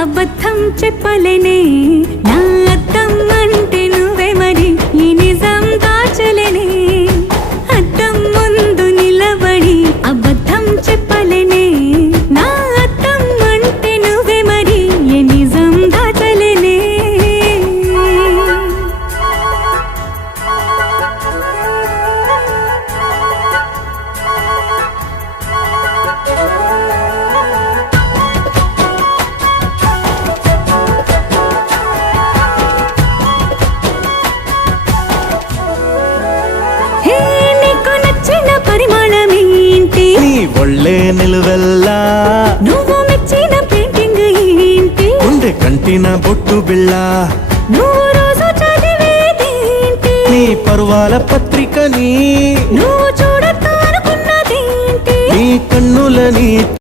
అబద్ధం చెప్పలేనే నా అద్దం అంటే నువ్వే మరి ఈ నిజం దాచలేనే అద్దం ముందు నిలబడి అబద్ధం చెప్పలేనే నా అద్దం అంటే నువ్వే మరి ఈ నిజం దాచలేనే ఒళ్ళే నిలువెల్లా నువ్వు మెచ్చిన పెయింటింగ్ ఏంటి ఉండే కంటిన బొట్టు బిళ్ళ నువ్వు రోజు చదివేదేంటి నీ పరువాల పత్రికని నువ్వు చూడొద్దు అనుకున్నదేంటి నీ కన్నులని